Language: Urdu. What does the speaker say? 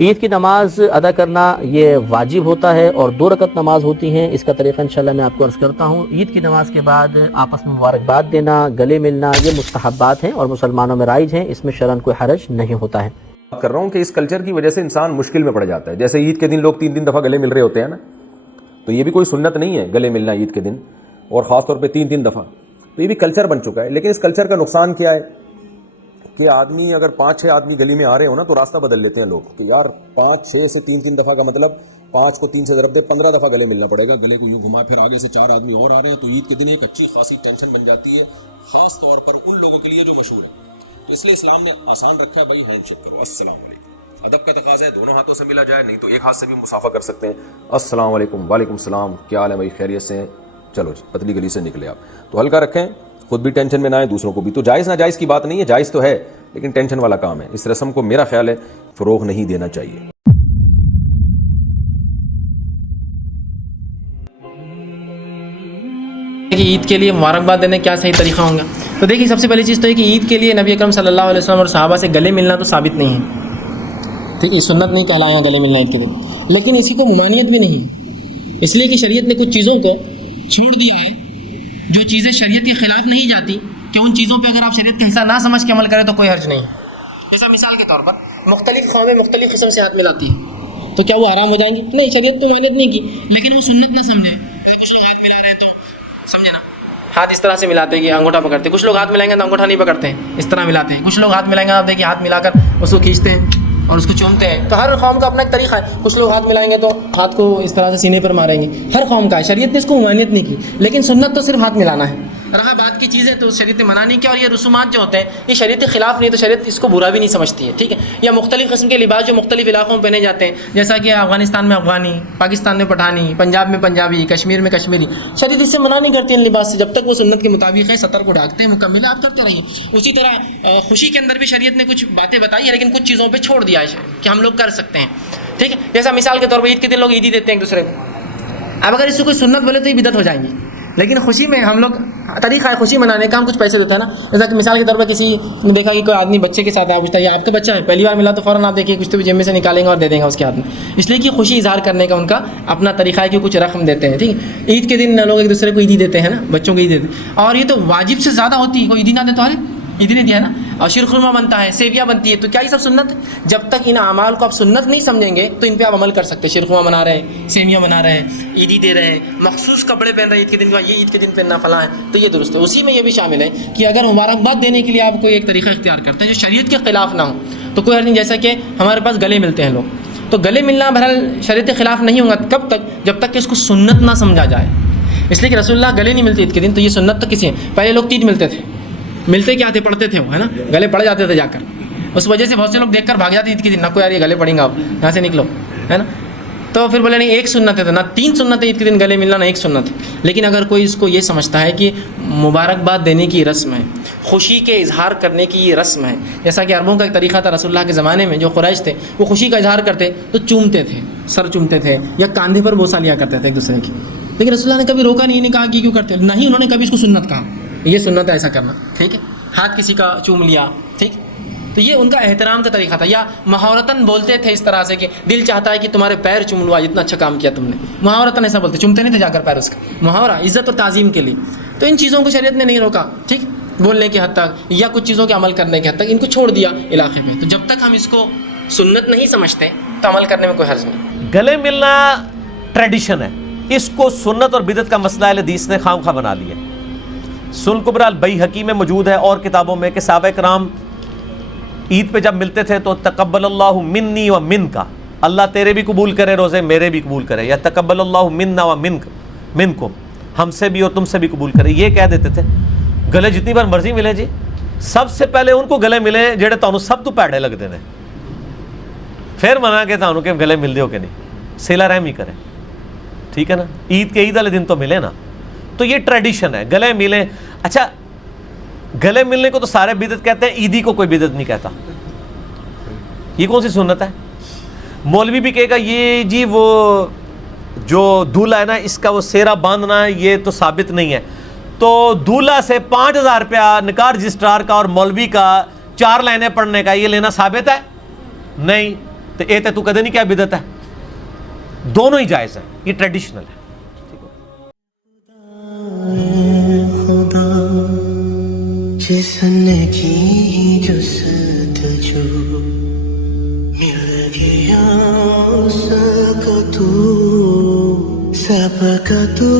عید کی نماز ادا کرنا یہ واجب ہوتا ہے اور 2 رکعت نماز ہوتی ہیں. اس کا طریقہ انشاءاللہ میں آپ کو عرض کرتا ہوں. عید کی نماز کے بعد آپس میں مبارکباد دینا، گلے ملنا، یہ مستحبات ہیں اور مسلمانوں میں رائج ہیں، اس میں شرعاً کوئی حرج نہیں ہوتا ہے. بات کر رہا ہوں کہ اس کلچر کی وجہ سے انسان مشکل میں پڑ جاتا ہے. جیسے عید کے دن لوگ 3 دفعہ گلے مل رہے ہوتے ہیں نا، تو یہ بھی کوئی سنت نہیں ہے گلے ملنا عید کے دن، اور خاص طور پہ 3 دفعہ. تو یہ بھی کلچر بن چکا ہے. لیکن اس کلچر کا نقصان کیا ہے کہ آدمی اگر 5-6 آدمی گلی میں آ رہے ہو نا تو راستہ بدل لیتے ہیں لوگ کہ یار 5-6 سے 3 دفعہ کا مطلب 5 کو 3 سے ضرب دے 15 دفعہ گلے ملنا پڑے گا. گلے کو یوں گھما، پھر آگے سے 4 آدمی اور آ رہے ہیں، تو عید کے دن ایک اچھی خاصی ٹینشن بن جاتی ہے، خاص طور پر ان لوگوں کے لیے جو مشہور ہیں. تو اس لیے اسلام نے آسان رکھا ہے، بھائی ہینڈ شیک کرو، السلام علیکم. ادب کا تقاضا ہے دونوں ہاتھوں سے ملا جائے، نہیں تو ایک ہاتھ سے بھی مسافہ کر سکتے ہیں. السلام علیکم، وعلیکم السلام، کیا حال ہے بھائی، خیریت سے ہیں؟ چلو جی پتلی گلی سے نکلے آپ. تو ہلکا رکھیں، خود بھی ٹینشن میں نہ آئے، دوسروں کو بھی. تو جائز ناجائز کی بات نہیں ہے، جائز تو ہے لیکن ٹینشن والا کام ہے. اس رسم کو میرا خیال ہے فروغ نہیں دینا چاہیے. کہ عید کے لیے مبارکباد دینے کیا صحیح طریقہ ہوں گا. تو دیکھیے سب سے پہلی چیز تو ہے کہ عید کے لیے نبی اکرم صلی اللہ علیہ وسلم اور صحابہ سے گلے ملنا تو ثابت نہیں ہے، ٹھیک ہے، سنت نہیں کہلایا گلے ملنا عید کے دن. لیکن اسی کو ممانعت بھی نہیں ہے، اس لیے کہ شریعت نے کچھ چیزوں کو چھوڑ دیا ہے جو چیزیں شریعت کے خلاف نہیں جاتی، کہ ان چیزوں پہ اگر آپ شریعت کا حصہ نہ سمجھ کے عمل کریں تو کوئی حرج نہیں. جیسا مثال کے طور پر مختلف قومیں مختلف قسم سے ہاتھ ملاتی ہیں، تو کیا وہ حرام ہو جائیں گے؟ نہیں، شریعت تو ممانعت نہیں کی، لیکن وہ سنت نہ سمجھیں. کچھ لوگ ہاتھ ملا رہے ہیں تو سمجھے نا، ہاتھ اس طرح سے ملاتے ہیں کہ انگوٹھا پکڑتے ہیں. کچھ لوگ ہاتھ ملائیں گے تو انگوٹھا نہیں پکڑتے ہیں، اس طرح ملاتے ہیں. کچھ لوگ ہاتھ ملائیں گے، آپ دیکھیں ہاتھ ملا کر اس کو کھینچتے ہیں اور اس کو چومتے ہیں. تو ہر قوم کا اپنا ایک طریقہ ہے. کچھ لوگ ہاتھ ملائیں گے تو ہاتھ کو اس طرح سے سینے پر ماریں گے، ہر قوم کا ہے. شریعت نے اس کو ممانعت نہیں کی، لیکن سنت تو صرف ہاتھ ملانا ہے. رہا بات کی چیزیں تو شریعت نے منع نہیں کیا. اور یہ رسومات جو ہوتے ہیں یہ شریعت کے خلاف نہیں، تو شریعت اس کو برا بھی نہیں سمجھتی ہے، ٹھیک ہے. یا مختلف قسم کے لباس جو مختلف علاقوں میں پہنے جاتے ہیں، جیسا کہ افغانستان میں افغانی، پاکستان میں پٹھانی، پنجاب میں پنجابی، کشمیر میں کشمیری. شریعت اس سے منع نہیں کرتی ان لباس سے، جب تک وہ سنت کے مطابق ہے، سطر کو ڈھانکتے ہیں، مکمل ہے، آپ کرتے رہیے. اسی طرح خوشی کے اندر بھی شریعت نے کچھ باتیں بتائی ہیں، لیکن کچھ چیزوں پہ چھوڑ دیا ہے کہ ہم لوگ کر سکتے ہیں، ٹھیک ہے. جیسا مثال کے طور پر عید کے دن لوگ عیدی دیتے ہیں ایک دوسرے کو. اب اگر اس سے کوئی سنت بولے تو یہ بدعت ہو جائیں گی، لیکن خوشی میں ہم لوگ طریقہ ہے خوشی منانے کا، ہم کچھ پیسے دیتے ہیں نا. جیسا کہ مثال کے طور پر کسی نے دیکھا کہ کوئی آدمی بچے کے ساتھ آ پوچھتا ہے یہ آپ کا بچہ ہے، پہلی بار ملا تو فوراً آپ دیکھیے کچھ تو جیب میں سے نکالیں گے اور دے دیں گے اس کے ہاتھ میں، اس لیے کہ خوشی اظہار کرنے کا ان کا اپنا طریقہ ہے کہ کچھ رقم دیتے ہیں، ٹھیک ہے. عید کے دن لوگ ایک دوسرے کو عیدی دیتے ہیں نا، بچوں کو عیدی دیتے ہیں، اور یہ تو واجب سے زیادہ ہوتی ہے. کوئی عیدی نہ دے تو ارے عیدی نہیں دیا نا. اور شیرخرما بنتا ہے، سیویاں بنتی ہے، تو کیا یہ سب سنت ہے؟ جب تک ان اعمال کو آپ سنت نہیں سمجھیں گے تو ان پہ آپ عمل کر سکتے ہیں. شیرخرما بنا رہے ہیں، سیویاں بنا رہے ہیں، عیدی دے رہے ہیں، مخصوص کپڑے پہن رہے ہیں عید کے دن، یہ عید کے دن پہننا فلاں ہے، تو یہ درست ہے. اسی میں یہ بھی شامل ہے کہ اگر مبارکباد دینے کے لیے آپ کوئی ایک طریقہ اختیار کرتے ہیں جو شریعت کے خلاف نہ ہو تو کوئی حرج نہیں. جیسا کہ ہمارے پاس گلے ملتے ہیں لوگ، تو گلے ملنا بہرحال شریعت کے خلاف نہیں ہوگا. کب تک؟ جب تک کہ اس کو سنت نہ سمجھا جائے. اس لیے کہ رسول اللہ گلے نہیں ملتے عید کے دن، تو یہ سنت تو کسی ہے. پہلے لوگ 3 ملتے تھے، ملتے کیا تھے؟ پڑھتے تھے وہ، ہے نا، گلے پڑ جاتے تھے جا کر. اس وجہ سے بہت سے لوگ دیکھ کر بھاگ جاتے عید کے دن، نہ کوئی یار یہ گلے پڑیں گے، آپ یہاں سے نکلو، ہے نا. تو پھر بولے نہیں ایک سنت ہے، تو نہ 3 سنت ہے عید کے دن گلے ملنا، نہ ایک سنت ہے. لیکن اگر کوئی اس کو یہ سمجھتا ہے کہ مبارکباد دینے کی رسم ہے، خوشی کے اظہار کرنے کی یہ رسم ہے، جیسا کہ عربوں کا ایک طریقہ تھا رسول اللہ کے زمانے میں، جو قریش تھے وہ خوشی کا اظہار کرتے تو چومتے تھے، سر چومتے تھے یا کاندھے پر بوسہ لیا کرتے تھے ایک دوسرے کی. لیکن رسول اللہ نے کبھی روکا نہیں کہا کہ کیوں کرتے، نہیں انہوں نے کبھی اس کو سنت کہا، یہ سنت ہے ایسا کرنا، ٹھیک ہے. ہاتھ کسی کا چوم لیا، ٹھیک، تو یہ ان کا احترام کا طریقہ تھا. یا محاورتاً بولتے تھے اس طرح سے کہ دل چاہتا ہے کہ تمہارے پیر چوم لو، اتنا اچھا کام کیا تم نے. محاورتاً ایسا بولتے، چومتے نہیں تھے جا کر پیر، اس کا محاورہ عزت اور تعظیم کے لیے. تو ان چیزوں کو شریعت نے نہیں روکا، ٹھیک، بولنے کے حد تک یا کچھ چیزوں کے عمل کرنے کے حد تک ان کو چھوڑ دیا علاقے میں. تو جب تک ہم اس کو سنت نہیں سمجھتے تو عمل کرنے میں کوئی حرج نہیں. گلے ملنا ٹریڈیشن ہے، اس کو سنت اور بدعت کا مسئلہ اہل حدیث نے خام خواہ بنا لیا. سنن کبریٰ البیہقی میں موجود ہے اور کتابوں میں کہ صحابہ کرام عید پہ جب ملتے تھے تو تقبل اللہ منی و منک، اللہ تیرے بھی قبول کرے روزے، میرے بھی قبول کرے، یا تقبل اللہ منا و منکم، ہم سے بھی اور تم سے بھی قبول کرے، یہ کہہ دیتے تھے. گلے جتنی بار مرضی ملے جی، سب سے پہلے ان کو گلے ملے جڑے تانوں سب تو پیڑے لگتے ہیں، پھر منا کے تانوں کہ گلے مل دیو کہ نہیں، صلہ رحمی کریں، ٹھیک ہے نا. عید کے عید والے دن تو ملے نا. تو یہ ٹریڈیشن ہے، گلے ملیں. اچھا گلے ملنے کو تو سارے بدعت کہتے ہیں، عیدی کو کوئی بدعت نہیں کہتا. یہ کون سی سنت ہے؟ مولوی بھی کہے گا یہ جی وہ جو دولہا ہے نا اس کا وہ سیرا باندھنا ہے یہ تو ثابت نہیں ہے، تو دولہا سے 5000 روپیہ نکاح رجسٹرار کا اور مولوی کا 4 لائنیں پڑھنے کا یہ لینا ثابت ہے؟ نہیں. تو اے تے تو کدے نہیں کیا بدعت ہے، دونوں ہی جائز ہیں، یہ ٹریڈیشنل ہے. خدا جس نے کی جستجو مل گیا اس کا تو سب کا تو